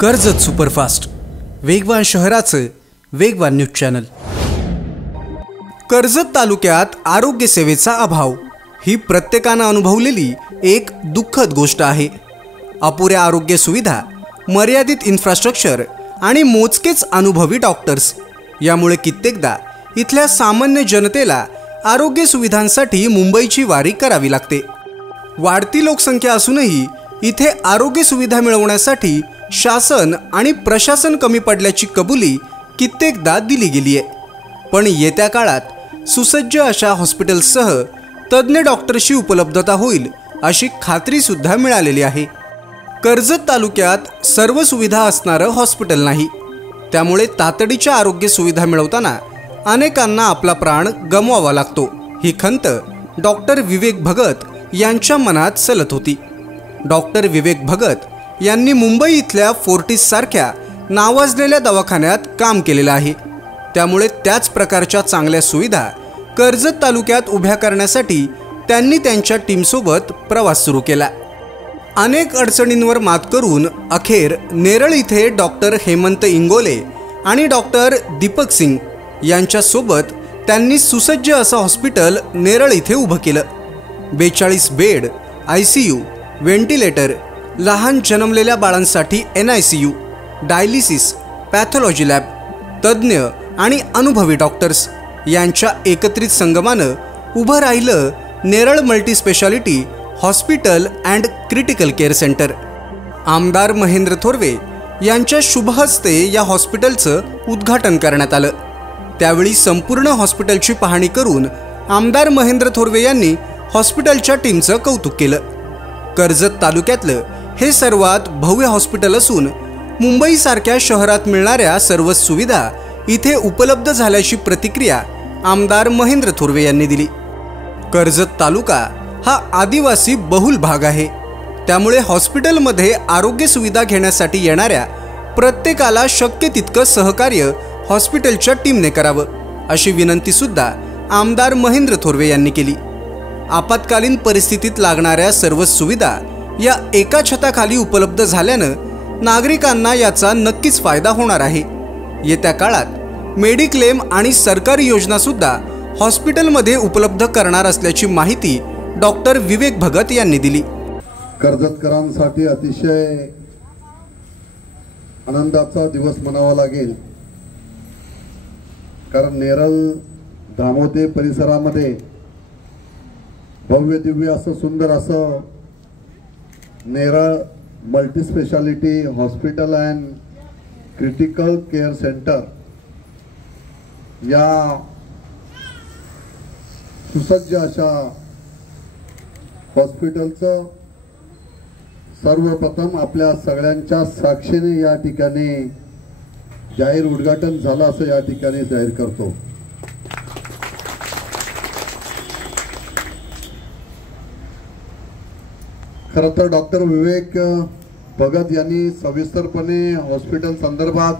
Karjat superfast वेगवान शहराचं वेगवान न्यूज चॅनल। कर्जत तालुक्यात आरोग्य सेवेचा अभाव ही प्रत्येकाने अनुभवलेली एक दुःखद गोष्ट आहे। अपुऱ्या आरोग्य सुविधा, मर्यादित इन्फ्रास्ट्रक्चर आणि मोजकेच अनुभवी डॉक्टर्स यामुळे कित्येकदा इथल्या सामान्य जनतेला आरोग्य सुविधांसाठी मुंबईची वारी करावी लागते। वाढती लोकसंख्या असूनही इथे आरोग्य सुविधा मिळवण्यासाठी शासन आणि प्रशासन कमी पडल्याची कबुली कित्येकदा दिली गेली आहे। पण येत्या काळात सुसज्ज अशा हॉस्पिटल्ससह तज्ञ डॉक्टरची उपलब्धता होईल अशी खात्री सुद्धा मिळालेली आहे। कर्जत तालुक्यात सर्व सुविधा असणारं हॉस्पिटल नाही, त्यामुळे तातडीच्या आरोग्य सुविधा मिळवताना अनेकांना आपला प्राण गमवावा लागतो। ही खंत डॉक्टर विवेक भगत यांच्या मनात सलत होती। डॉक्टर विवेक भगत यांनी मुंबई इथल्या फोर्टिस सारख्या नावाजलेल्या दवाखान्यात काम केलेलं आहे, त्यामुळे त्याच प्रकारच्या चांगल्या सुविधा कर्जत तालुक्यात उभ्या करण्यासाठी त्यांनी त्यांच्या टीमसोबत प्रवास सुरू केला। अनेक अडचणींवर मात करून अखेर नेरळ इथे डॉक्टर हेमंत इंगोले आणि डॉक्टर दीपक सिंग यांच्यासोबत त्यांनी सुसज्ज असं हॉस्पिटल नेरळ इथे उभं केलं। 42 बेड, ICU, व्हेंटिलेटर, लहान जन्मलेल्या बाळांसाठी NICU, डायलिसिस, पॅथॉलॉजी लॅब, तज्ज्ञ आणि अनुभवी डॉक्टर्स यांच्या एकत्रित संगमानं उभं राहिलं Neral multispeciality hospital and critical care centre. आमदार महेंद्र थोरवे यांच्या शुभ हस्ते या हॉस्पिटलचं उद्घाटन करण्यात आलं। त्यावेळी संपूर्ण हॉस्पिटलची पाहणी करून आमदार महेंद्र थोरवे यांनी हॉस्पिटलच्या टीमचं कौतुक केलं। कर्जत तालुक्यातलं हे सर्वात भव्य हॉस्पिटल असून मुंबईसारख्या शहरात मिळणाऱ्या सर्व सुविधा इथे उपलब्ध झाल्याची प्रतिक्रिया आमदार महेंद्र थोरवे यांनी दिली। कर्जत तालुका हा आदिवासी बहुल भाग आहे, त्यामुळे हॉस्पिटलमध्ये आरोग्य सुविधा घेण्यासाठी येणाऱ्या प्रत्येकाला शक्य तितकं सहकार्य हॉस्पिटलच्या टीमने करावं अशी विनंती सुद्धा आमदार महेंद्र थोरवे यांनी केली। आपत्कालीन परिस्थितीत लागणाऱ्या सर्व सुविधा या एका छताखाली उपलब्ध झाल्यानं नागरिकांना याचा नक्कीच फायदा होणार आहे। येत्या काळात मेडिक्लेम आणि सरकारी योजना सुद्धा हॉस्पिटलमध्ये उपलब्ध करणार असल्याची माहिती डॉक्टर विवेक भगत यांनी दिली। कर्जतकरांसाठी अतिशय आनंदाचा दिवस म्हणावा लागेल, कारण नेरळ धामोते परिसरामध्ये भव्य दिव्य असं सुंदर असं Neral multispeciality hospital and critical care centre या सुसज्ज अशा हॉस्पिटलचं सर्वप्रथम आपल्या सगळ्यांच्या साक्षीने या ठिकाणी जाहीर उद्घाटन झालं असं या ठिकाणी जाहीर करतो। खरं तर डॉक्टर विवेक भगत यांनी सविस्तरपणे हॉस्पिटल संदर्भात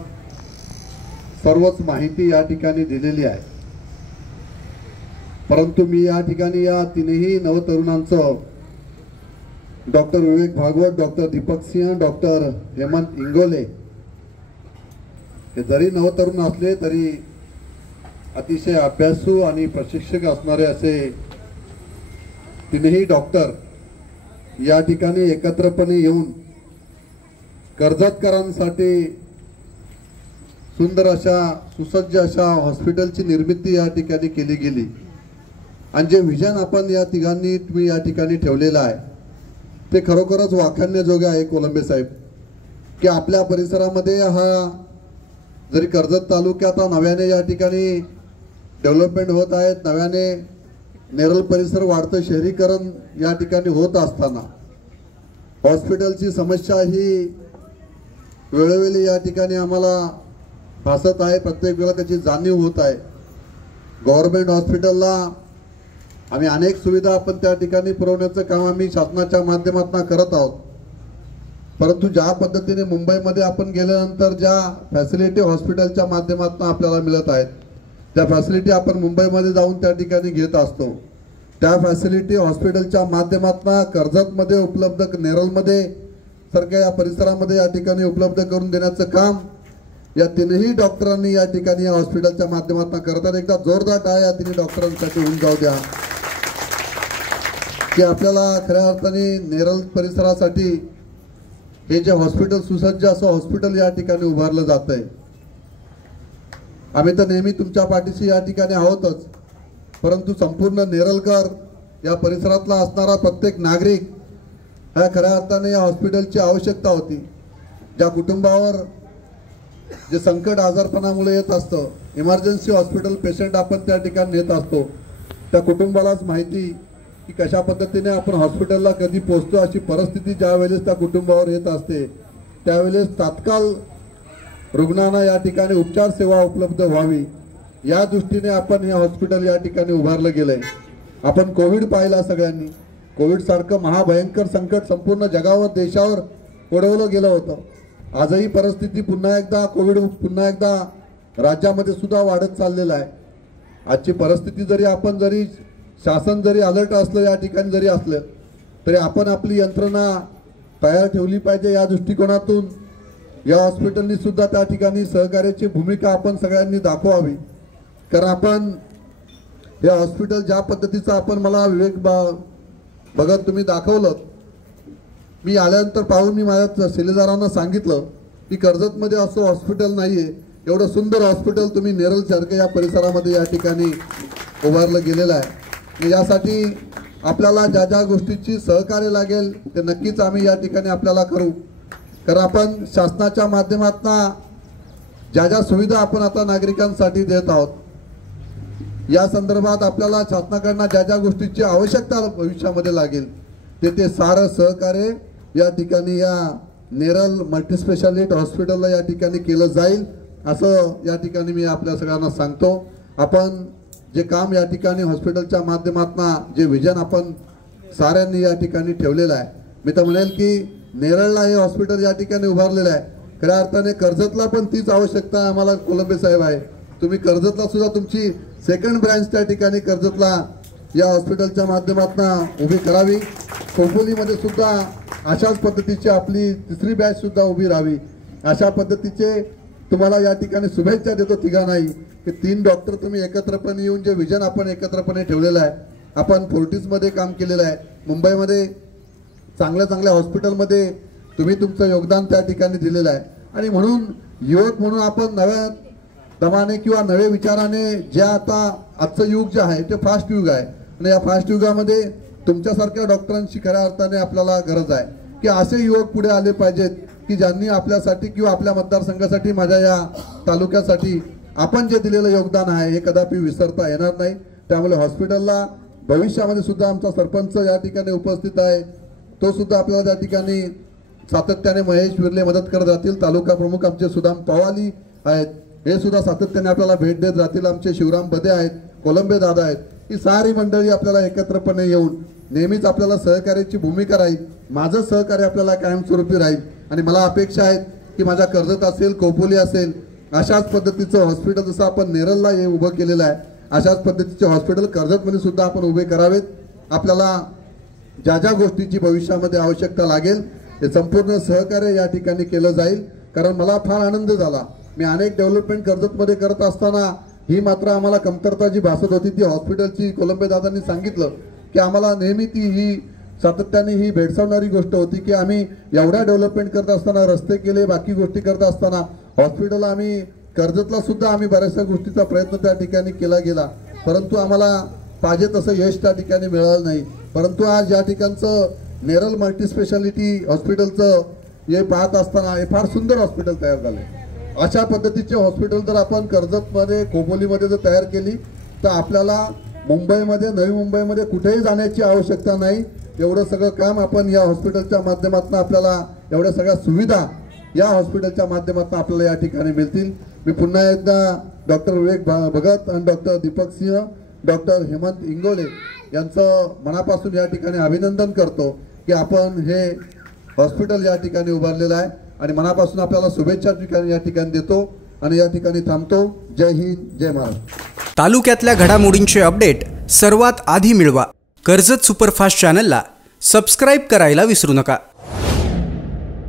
सर्वच माहिती या ठिकाणी दिलेली आहे, परंतु मी या ठिकाणी या तीनही नवतरुणांचं डॉक्टर विवेक भागवत, डॉक्टर दीपक सिंह, डॉक्टर हेमंत इंगोले हे जरी नवतरुण असले तरी अतिशय अभ्यासू आणि प्रशिक्षक असणारे असे तीनही डॉक्टर या ठिकाणी एकत्रपणे येऊन कर्जतकरांसाठी सुंदर अशा सुसज्ज अशा हॉस्पिटलची निर्मिती या ठिकाणी केली गेली। आणि जे विजन आपण या तिघांनी तुम्ही या ठिकाणी ठेवलेलं आहे ते खरोखरच वाखाणण्याजोगे आहे कोलंबे साहेब, की आपल्या परिसरामध्ये हा जरी कर्जत तालुक्यात नव्याने या ठिकाणी डेव्हलपमेंट होत आहेत, नव्याने नेरळ परिसर वाढतं शहरीकरण या ठिकाणी होत असताना हॉस्पिटलची समस्या ही वेळोवेळी या ठिकाणी आम्हाला भासत आहे, प्रत्येक वेळेला त्याची जाणीव होत आहे। गव्हर्नमेंट हॉस्पिटलला आम्ही अनेक सुविधा आपण त्या ठिकाणी पुरवण्याचं काम आम्ही शासनाच्या माध्यमातून करत आहोत, परंतु ज्या पद्धतीने मुंबईमध्ये आपण गेल्यानंतर ज्या फॅसिलिटी हॉस्पिटलच्या माध्यमातून आपल्याला मिळत आहेत त्या फॅसिलिटी आपण मुंबईमध्ये जाऊन त्या ठिकाणी घेत असतो। त्या फॅसिलिटी हॉस्पिटलच्या माध्यमातून कर्जतमध्ये उपलब्ध, नेरळमध्ये सारख्या या परिसरामध्ये या ठिकाणी उपलब्ध करून देण्याचं काम या तीनही डॉक्टरांनी या ठिकाणी या हॉस्पिटलच्या माध्यमातून करतात. एकदा जोरदार टाळ्या या तिन्ही डॉक्टरांसाठी होऊन जाऊ द्या की आपल्याला खऱ्या अर्थाने नेरळ परिसरासाठी हे जे हॉस्पिटल सुसज्ज असं हॉस्पिटल या ठिकाणी उभारलं जात आहे. आम्ही तर नेहमी तुमच्या पाठीशी या ठिकाणी आहोतच, परंतु संपूर्ण नेरळकर या परिसरातला असणारा प्रत्येक नागरिक ह्या खऱ्या अर्थाने या हॉस्पिटलची आवश्यकता होती. ज्या कुटुंबावर जे संकट आजारपणामुळे येत असतं, इमर्जन्सी हॉस्पिटल पेशंट आपण त्या ठिकाणी नेत असतो, त्या कुटुंबालाच माहिती की कशा पद्धतीने आपण हॉस्पिटलला कधी पोहोचतो. अशी परिस्थिती ज्या वेळेस त्या कुटुंबावर येत असते त्यावेळेस तात्काळ रुग्णांना या ठिकाणी उपचार सेवा उपलब्ध व्हावी या दृष्टीने आपण हे हॉस्पिटल या ठिकाणी उभारलं गेलंय. आपण कोविड पाहिला सगळ्यांनी. कोविड सारखं महाभयंकर संकट संपूर्ण जगावर देशावर ओढवलं गेलं होतं. आजही परिस्थिती पुन्हा एकदा कोविड पुन्हा एकदा राज्यामध्ये सुद्धा वाढत चाललेला आहे. आजची परिस्थिती जरी शासन जरी अलर्ट असलं या ठिकाणी जरी असलं तरी आपण आपली यंत्रणा तयार ठेवली पाहिजे. या दृष्टिकोनातून या हॉस्पिटलनी सुद्धा त्या ठिकाणी सहकार्याची भूमिका आपण सगळ्यांनी दाखवावी. कारण आपण हे हॉस्पिटल ज्या पद्धतीचं आपण मला विवेक बघत तुम्ही दाखवलं. मी आल्यानंतर पाहून मी माझ्या शिलेदारांना सांगितलं की कर्जतमध्ये असं हॉस्पिटल नाहीये, एवढं सुंदर हॉस्पिटल तुम्ही नेरळ सारख्या या परिसरामध्ये या ठिकाणी उभारलं गेलेलं आहे. यासाठी आपल्याला ज्या ज्या गोष्टीची सहकार्य लागेल ते नक्कीच आम्ही या ठिकाणी आपल्याला करू. कारण आपण शासनाच्या माध्यमातून ज्या ज्या सुविधा आपण आता नागरिकांसाठी देत आहोत या संदर्भात आपल्याला शासनाकडनं ज्या ज्या गोष्टीची आवश्यकता भविष्यामध्ये लागेल ते सारं सहकार्य या ठिकाणी या नेरळ मल्टीस्पेशालिटी हॉस्पिटलला या ठिकाणी केलं जाईल असं या ठिकाणी मी आपल्या सगळ्यांना सांगतो. आपण जे काम या ठिकाणी हॉस्पिटलच्या माध्यमातून जे विजन आपण साऱ्यांनी या ठिकाणी ठेवलेलं आहे, मी तर म्हणेल की नेरळला हे हॉस्पिटल या ठिकाणी उभारलेलं आहे. खऱ्या अर्थाने कर्जतला पण तीच आवश्यकता आम्हाला कोलंबे साहेब आहे. तुम्ही कर्जतला सुद्धा तुमची सेकंड ब्रँच त्या ठिकाणी कर्जतला या हॉस्पिटलच्या माध्यमातून उभी करावी. खोपोलीमध्ये सुद्धा अशाच पद्धतीची आपली तिसरी बॅच सुद्धा उभी राहावी. अशा पद्धतीचे तुम्हाला या ठिकाणी शुभेच्छा देतो तिघांनाही की 3 डॉक्टर तुम्ही एकत्रपणे येऊन जे विजन आपण एकत्रपणे ठेवलेलं आहे. आपण फोर्टिसमध्ये काम केलेलं आहे, मुंबईमध्ये चांगल्या हॉस्पिटलमध्ये तुम्ही तुमचं योगदान त्या ठिकाणी दिलेलं आहे. आणि म्हणून युवक म्हणून आपण नव्या दमाने किंवा नवे विचाराने ज्या आता आजचं युग जे आहे ते फास्ट युग आहे आणि या फास्ट युगामध्ये तुमच्यासारख्या डॉक्टरांची खऱ्या अर्थाने आपल्याला गरज आहे की असे युवक पुढे आले पाहिजेत की ज्यांनी आपल्यासाठी किंवा आपल्या मतदारसंघासाठी माझ्या या तालुक्यासाठी आपण जे दिलेलं योगदान आहे हे कदापि विसरता येणार नाही. त्यामुळे हॉस्पिटलला भविष्यामध्ये सुद्धा आमचा सरपंच या ठिकाणी उपस्थित आहे, तो सुद्धा आपल्याला त्या ठिकाणी सातत्याने महेश विर्ले मदत करत राहतील. तालुका प्रमुख आमचे सुदाम पवाली आहेत, हे सुद्धा सातत्याने आपल्याला भेट देत राहतील. आमचे शिवराम बदे आहेत, कोलंबे दादा आहेत, ही सारी मंडळी आपल्याला एकत्रपणे येऊन नेहमीच आपल्याला सहकार्याची भूमिका राहील. माझं सहकार्य आपल्याला कायमस्वरूपी राहील आणि मला अपेक्षा आहेत की माझ्या कर्जत असेल, खोपोली असेल, अशाच पद्धतीचं हॉस्पिटल जसं आपण नेरळला हे उभं केलेलं आहे अशाच पद्धतीचे हॉस्पिटल कर्जतमध्ये सुद्धा आपण उभे करावेत. आपल्याला ज्या ज्या गोष्टीची भविष्यामध्ये आवश्यकता लागेल ते संपूर्ण सहकार्य या ठिकाणी केलं जाईल. कारण मला फार आनंद झाला, मी अनेक डेव्हलपमेंट कर्जतमध्ये करत असताना ही मात्र आम्हाला कमतरता जी भासत होती ती हॉस्पिटलची कोलंबे दादांनी सांगितलं की आम्हाला नेहमी ही सातत्याने ही भेडसावणारी गोष्ट होती की आम्ही एवढ्या डेव्हलपमेंट करत असताना, रस्ते केले, बाकी गोष्टी करत असताना हॉस्पिटल आम्ही कर्जतला सुद्धा आम्ही बऱ्याचशा गोष्टीचा प्रयत्न त्या ठिकाणी केला गेला, परंतु आम्हाला पाहिजे तसं यश त्या ठिकाणी मिळालं नाही. परंतु आज या ठिकाणचं नेरळ मल्टीस्पेशालिटी हॉस्पिटलचं हे पाहत असताना हे फार सुंदर हॉस्पिटल तयार झाले. अशा पद्धतीचे हॉस्पिटल जर आपण कर्जतमध्ये, खोपोलीमध्ये जर तयार केली तर आपल्याला मुंबईमध्ये, नवी मुंबईमध्ये कुठेही जाण्याची आवश्यकता नाही. एवढं सगळं काम आपण या हॉस्पिटलच्या माध्यमातून आपल्याला एवढ्या सगळ्या सुविधा या हॉस्पिटलच्या माध्यमातून आपल्याला या ठिकाणी मिळतील. मी पुन्हा एकदा डॉक्टर विवेक भगत आणि डॉक्टर दीपक सिंह, डॉक्टर हेमंत इंगोले यांचं मनापासून या ठिकाणी अभिनंदन करतो की आपण हे हॉस्पिटल या ठिकाणी उभारलेलं आहे आणि मनापासून आपल्याला शुभेच्छा या ठिकाणी देतो आणि या ठिकाणी थांबतो. जय हिंद, जय महाराष्ट्र. तालुक्यातल्या घडामोडींचे अपडेट सर्वात आधी मिळवा. कर्जत सुपरफास्ट चॅनलला सबस्क्राईब करायला विसरू नका.